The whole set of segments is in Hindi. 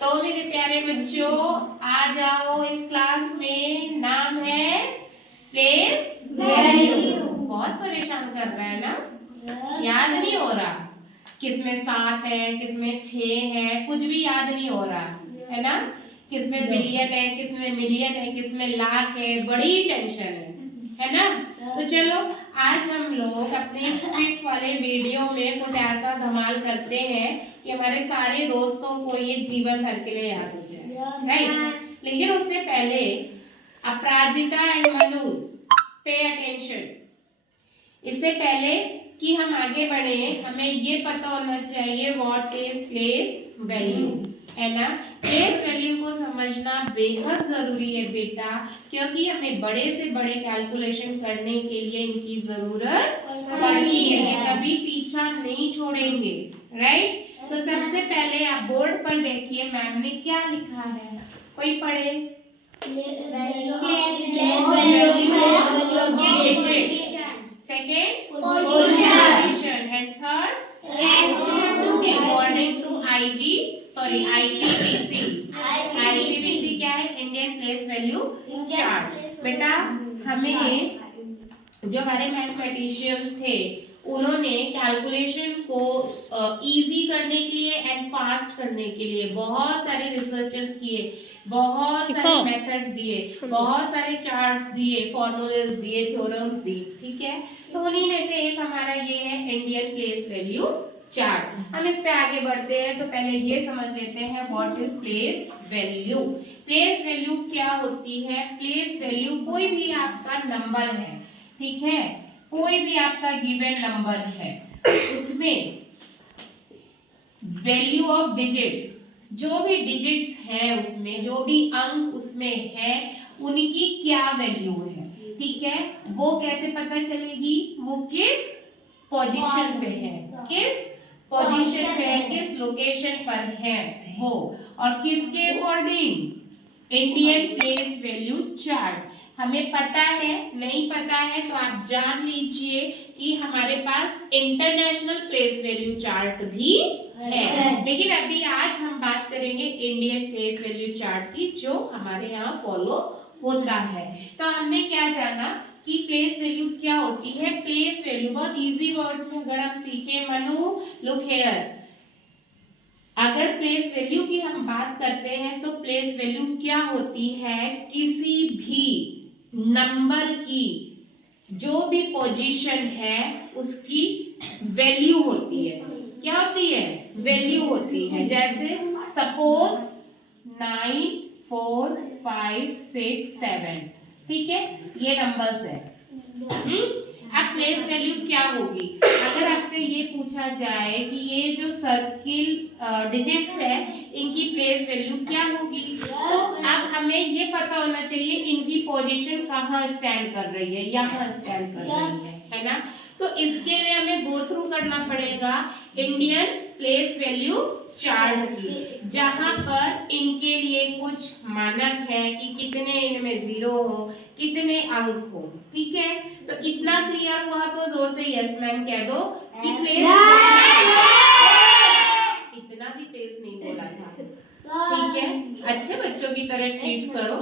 तो मेरे प्यारे बच्चों आ जाओ इस क्लास में। नाम है प्लेस वैल्यू। बहुत परेशान कर रहा है ना, याद नहीं हो रहा किसमें 7 है, किसमें 6 है, कुछ भी याद नहीं हो रहा है ना। किसमें बिलियन है, किसमें मिलियन है, किसमें लाख है, बड़ी टेंशन है ना। तो चलो आज हम लोग अपने स्क्रिप्ट वाले वीडियो में कुछ ऐसा धमाल करते हैं कि हमारे सारे दोस्तों को ये जीवन भर के लिए याद हो जाए, राइट। लेकिन उससे पहले अपराजिता एंड मनु पे अटेंशन। इससे पहले कि हम आगे बढ़े हमें ये पता होना चाहिए व्हाट इज प्लेस वैल्यू, है ना। प्लेस वैल्यू को समझना बेहद जरूरी है बेटा, क्योंकि हमें बड़े से बड़े कैलकुलेशन करने के लिए इनकी जरूरत पड़ती है। ये कभी पीछा नहीं छोड़ेंगे, राइट। तो सबसे पहले आप बोर्ड पर देखिए मैम ने क्या लिखा है, कोई पढ़े। Second position and third according to IPVC क्या है, इंडियन प्लेस वैल्यू चार्ट। बेटा हमें जो हमारे मैथमेटिशियंस थे उन्होंने कैलकुलेशन को इजी करने के लिए एंड फास्ट करने के लिए बहुत सारे रिसर्चेस किए, बहुत सारे मेथड्स दिए, बहुत सारे चार्ट्स दिए, फॉर्मूलाज दिए, थ्योरम्स दिए, ठीक है। तो उन्हीं में से एक हमारा ये है इंडियन प्लेस वैल्यू चार्ट। हम इस पे आगे बढ़ते हैं तो पहले ये समझ लेते हैं what is place value. Place value क्या होती है। प्लेस वैल्यू कोई भी आपका नंबर है, ठीक है, कोई भी आपका गिवन नंबर है, उसमें वैल्यू ऑफ डिजिट, जो भी डिजिट्स है उसमें, जो भी अंक उसमें है उनकी क्या वैल्यू है, ठीक है। वो कैसे पता चलेगी, वो किस पोजीशन पे है, किस पोजीशन पे है, किस लोकेशन पर है वो, और किसके according, Indian place value chart. हमें पता है, नहीं पता है तो आप जान लीजिए कि हमारे पास इंटरनेशनल प्लेस वैल्यू चार्ट भी है। लेकिन अभी आज हम बात करेंगे इंडियन प्लेस वैल्यू चार्ट की, जो हमारे यहाँ फॉलो होता है। तो हमने क्या जाना कि प्लेस वैल्यू क्या होती है। प्लेस वैल्यू बहुत इजी वर्ड्स में अगर हम सीखे, मनु लुक हियर, अगर प्लेस वैल्यू की हम बात करते हैं तो प्लेस वैल्यू क्या होती है, किसी भी नंबर की जो भी पोजीशन है उसकी वैल्यू होती है। क्या होती है, वैल्यू होती है। जैसे सपोज 9 4 5 6 7, ठीक है, ये नंबर्स है। अब प्लेस वैल्यू क्या होगी, अगर आपसे ये पूछा जाए कि ये जो सर्किल डिजिट्स है इनकी प्लेस वैल्यू क्या होगी, तो अब हमें ये पता होना चाहिए इनकी पोजीशन कहाँ स्टैंड कर रही है, यहाँ स्टैंड कर रही है ना। तो इसके लिए हमें गो थ्रू करना पड़ेगा इंडियन प्लेस वैल्यू चार्ट की, जहां पर इनके लिए कुछ मानक है कि कितने इनमें जीरो हो, कितने अंक हो, ठीक है। तो इतना क्लियर हुआ तो जोर से यस मैम कह दो कि प्लेस, इतना भी तेज नहीं बोला था, ठीक है, अच्छे बच्चों की तरह ट्रीट करो,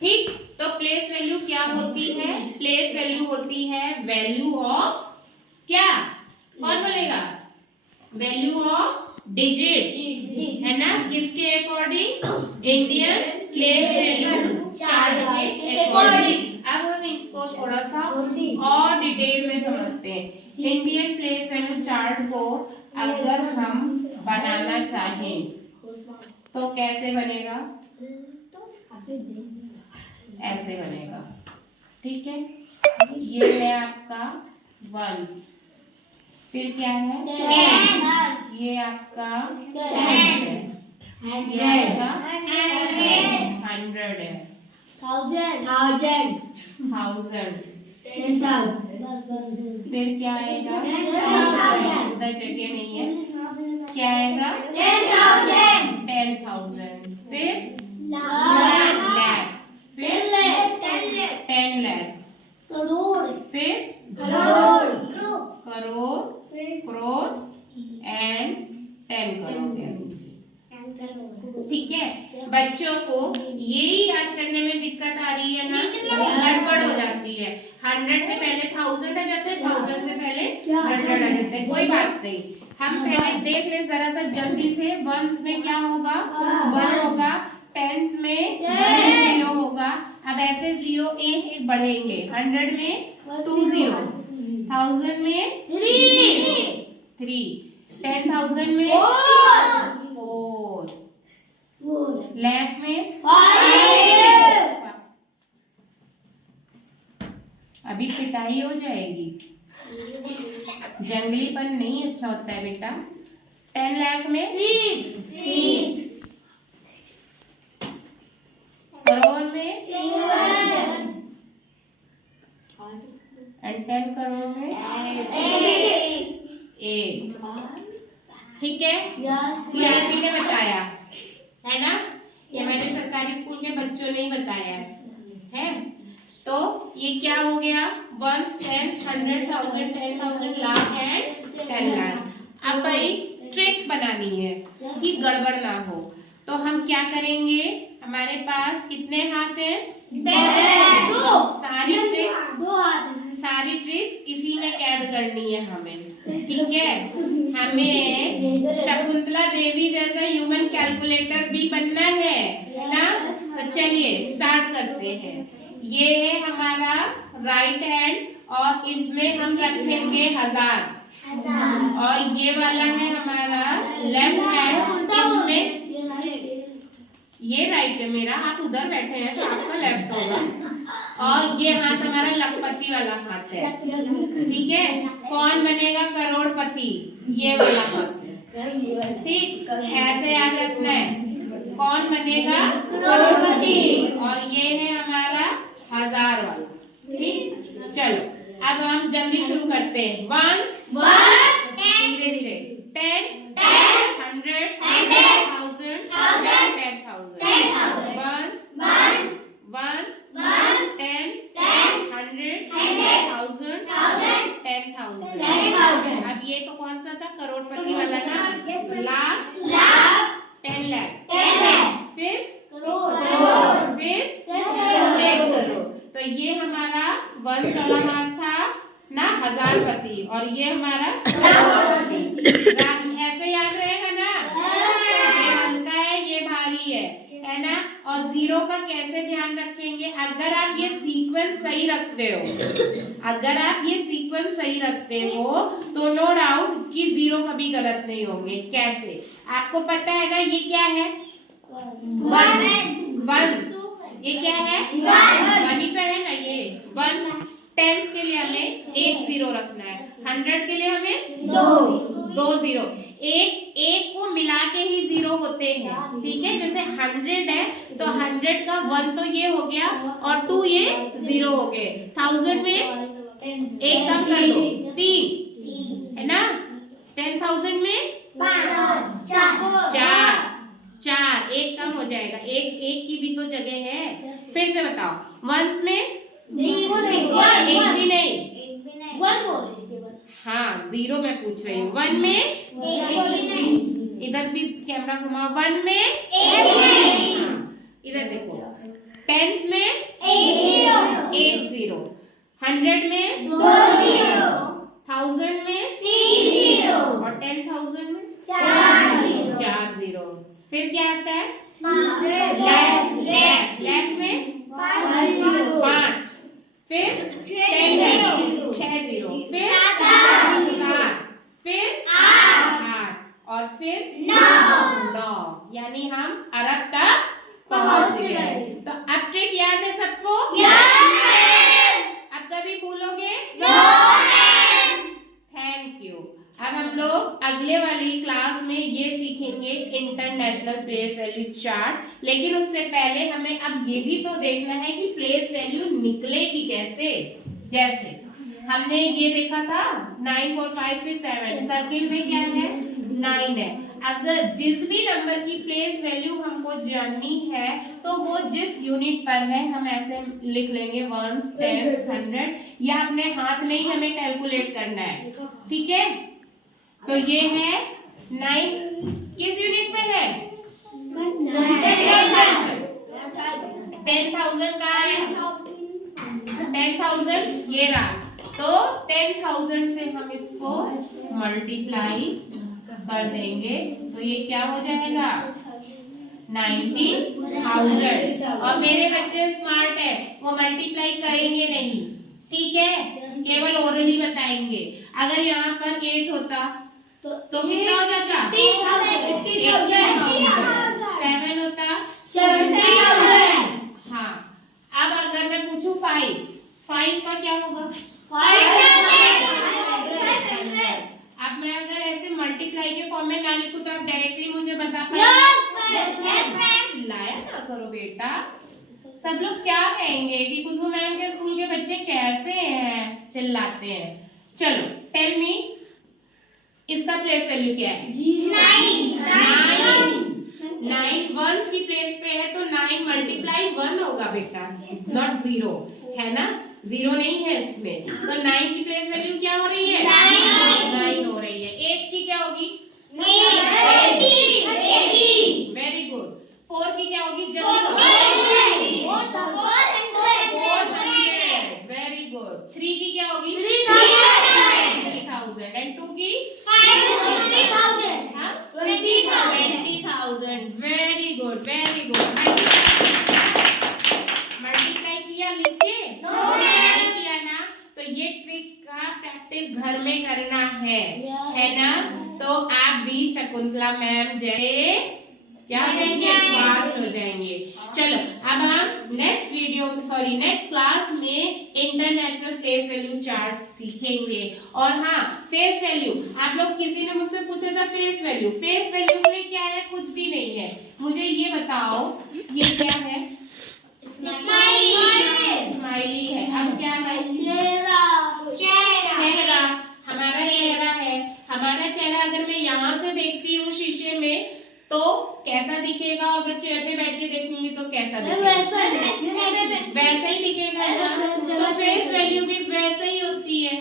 ठीक। तो प्लेस वैल्यू क्या होती है, प्लेस वैल्यू होती है वैल्यू ऑफ क्या, कौन बोलेगा, वैल्यू ऑफ डिजिट, है ना, किसके according, Indian place value chart के अकॉर्डिंग। अब हम इसको थोड़ा सा और डिटेल में समझते हैं। इंडियन प्लेस वैल्यू चार्ट को अगर हम बनाना चाहें तो कैसे बनेगा, ऐसे बनेगा, ठीक है। ये है आपका वंस, फिर क्या है, ये आपका टेंस है, ये आपका 100 है, थाउजेंड, फिर क्या आएगा, उधर जगह नहीं है, क्या आएगा, 10,000, फिर लाख, फिर 10 लाख, फिर करोड़ एंड 10 करोड़, बच्चों को यही याद करने में दिक्कत आ रही है ना, गड़बड़ हो जाती है। 100 से पहले 1000 आ जाता है, 1000 से पहले 100 आ जाता है। कोई बात नहीं, हम पहले देख ले जरा सा जल्दी से। वंस में क्या होगा? 1 होगा। टेंस में 0 होगा। अब ऐसे 0 एक बढ़ेंगे। 100 में 2 0, 1000 में 3, 10,000 में 4, लाख में 5। अभी पिटाई हो जाएगी, जंगलीपन नहीं अच्छा होता है बेटा। 10 लाख में 6, करोड़ में 7, एंड 10 करोड़ में 8। ठीक है, ये आरती ने बताया है ना, ये मैंने सरकारी स्कूल के बच्चों ने ही बताया है। तो ये क्या हो गया? 1, 10, 100, 1000, 10,000, लाख एंड 10 लाख। अब भाई ट्रिक बनानी है कि गड़बड़ ना हो, तो हम क्या करेंगे? हमारे पास कितने हाथ हैं? 2। सारी ट्रिक्स इसी में कैद करनी है हमें, ठीक है। हमें शकुंतला देवी जैसा ह्यूमन कैलकुलेटर भी बनना है ना। तो चलिए स्टार्ट करते हैं। ये है हमारा राइट हैंड और इसमें हम रखेंगे 1000, और ये वाला है हमारा लेफ्ट हैंड, इसमें ये राइट है मेरा, आप उधर बैठे हैं तो आपका लेफ्ट होगा, और ये हाथ हमारा लखपति वाला हाथ है, ठीक है। कौन बनेगा करोड़पति? ये वाला हाथ है, ठीक। ऐसे याद रखना है, कौन बनेगा करोड़पति, और ये है हमारा 1000 वाला, ठीक। चलो अब हम जल्दी शुरू करते हैं। 1 धीरे धीरे, 10 100 1000 10,000, 1 10 100 1000 10,000। अब ये तो कौन सा था? करोड़पति वाला ना। लाख 10 लाख, फिर करोड़, फिर 10 करोड़। तो ये हमारा 1 वाला हाथ था ना, 1000पति, और ये हमारा करोड़पति। ऐसे याद रहेगा ना, ये हल्का है ये भारी है ना। और 0 का कैसे ध्यान रखेंगे? अगर आप ये सीक्वेंस सही रखते हो, अगर आप ये सीक्वेंस सही रखते हो तो नो डाउट कि 0 कभी गलत नहीं होंगे। कैसे? आपको पता है ना ये क्या है? वंस। ये क्या है? वन ही तो है ना ये 1। 10 के लिए हमें 1 0 रखना है, 100 के लिए हमें 2 0, एक को मिला के ही 0 होते हैं, ठीक है। जैसे 100 है तो 100 का 1 तो ये हो गया और 2 ये 0 हो गए। 1000 में एक कम कर दो, 3 है ना। 10,000 में 4 एक कम हो जाएगा, एक की भी तो जगह है। फिर से बताओ, वंस में एक भी नहीं, 1 हाँ 0 मैं पूछ रही हूँ। 1 में इधर भी कैमरा घुमाओ, 1 में हाँ इधर देखो। 10s में 1 0, 100 में 2 0, 1000 में 3 0, और 10,000 में 4 0। फिर क्या आता है? लाख में 5, फिर 6 0, फिर 7, फिर 8, और फिर 9, यानी हम अरब तक पहुंच गए। तो अब ट्रिक याद है सबको? अब कभी भूलोगे? Thank you. अब हम लोग अगले वाली क्लास में ये सीखेंगे इंटरनेशनल प्लेस वैल्यू चार्ट। लेकिन उससे पहले हमें अब ये भी तो देखना है कि प्लेस वैल्यू निकलेगी कैसे। जैसे हमने ये देखा था 9 4 5 6 7, सर्किल में क्या है? 9 है। अगर जिस भी नंबर की प्लेस वैल्यू हमको जाननी है तो वो जिस यूनिट पर है हम ऐसे लिख लेंगे 1s 10s 100, या अपने हाथ में ही हमें कैलकुलेट करना है, ठीक है। तो ये है 9 किस यूनिट पे है? 10,000 कहाँ है? 10,000 ये रहा। तो 10,000 से हम इसको मल्टीप्लाई कर देंगे तो ये क्या हो जाएगा? 90,000। और मेरे बच्चे स्मार्ट है, वो मल्टीप्लाई करेंगे नहीं, ठीक है, केवल ओरली बताएंगे। अगर यहाँ पर 8 होता तो कितना हो जाता? 80,000। 7 होता 70,000। हाँ, अब अगर मैं पूछूं 5 का क्या होगा? 500। अब मैं अगर ऐसे मल्टीप्लाई के फॉर्म में ना लिखूं तो आप डायरेक्टली मुझे बता पाएंगे? चिल्लाया ना करो बेटा, सब लोग क्या कहेंगे कि कुसुम मैम के स्कूल के बच्चे कैसे हैं, चिल्लाते हैं। चलो टेल मी, इसका प्लेस वैल्यू क्या है? 9 वंस की प्लेस पे है तो 9 मल्टीप्लाई 1 होगा बेटा, नॉट 0, है ना? 0 नहीं है इसमें, तो 9 की प्लेस वैल्यू क्या हो रही है? 9 हो रही है। 8 की क्या होगी? 80। Very good. 4 की क्या होगी? जल्दी 400। Very good. 3 की क्या होगी? 3,000। एंड 2 की? 20,000। Very good, very good. Multiply किया लिख के? नहीं किया ना, तो ये ट्रिक का प्रैक्टिस घर में करना है ना? तो आप भी शकुंतला मैम जैसे क्या हो जाएंगे? फास्ट हो जाएंगे। चलो अब हम नेक्स्ट क्लास में इंटरनेशनल फेस वैल्यू चार्ट सीखेंगे। और हाँ, फेस वैल्यू, आप लोग किसी ने मुझसे पूछा था फेस वैल्यू के लिए क्या है? कुछ भी नहीं है। मुझे ये बताओ, ये क्या है? स्माइली है। अब क्या है? चेहरा। हमारा चेहरा है। हमारा चेहरा अगर मैं यहाँ से देखती हूँ शीशे में तो कैसा दिखेगा? अगर चेयर पे बैठ के देखूंगी तो कैसा दिखेगा? वैसा ही दिखेगा ना। तो फेस वैल्यू भी वैसा ही होती है।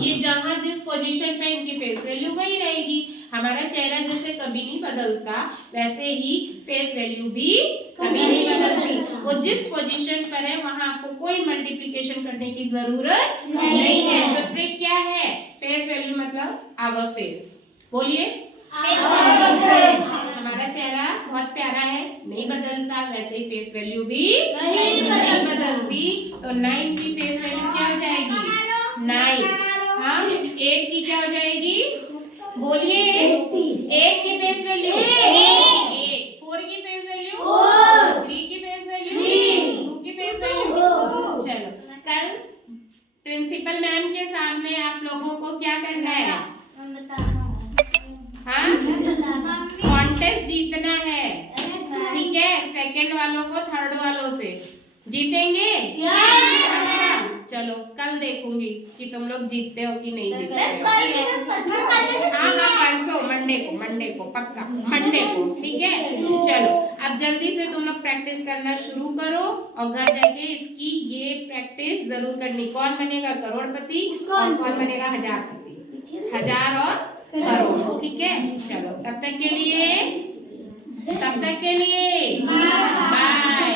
ये जहाँ जिस पोजीशन पे इनकी फेस वैल्यू वही रहेगी। हमारा चेहरा जैसे कभी नहीं बदलता, वैसे ही फेस वैल्यू भी कभी नहीं बदलती। वो जिस पोजीशन पर है वहाँ आपको कोई मल्टीप्लिकेशन करने की जरूरत नहीं है। तो ट्रिक क्या है? फेस वैल्यू मतलब आवर फेस। बोलिए, हमारा चेहरा बहुत प्यारा है, नहीं बदलता, वैसे ही फेस वैल्यू भी नहीं बदलती। तो 9 की फेस वैल्यू क्या हो जाएगी? 9। हाँ, 8 की क्या हो जाएगी? बोलिए, 8 की फेस वैल्यू 8। 4 की फेस वैल्यू 3 की फेस वैल्यू 2 की फेस वैल्यू। चलो कल प्रिंसिपल मैम के सामने आप लोगों को क्या करना है? हाँ, कॉन्टेस्ट जीतना है, ठीक है? सेकंड वालों को थर्ड वालों से जीतेंगे? चलो कल देखूंगी कि तुम लोग जीतते हो कि नहीं जीतते हो। हाँ, परसों मंडे को पक्का, मंडे को, ठीक है? चलो अब जल्दी से तुम लोग प्रैक्टिस करना शुरू करो और घर जाके इसकी ये प्रैक्टिस जरूर करनी। कौन बनेगा करोड़पति और कौन बनेगा हजारपति? 1000 और करोड़, ठीक है? चलो तब तक के लिए बाय।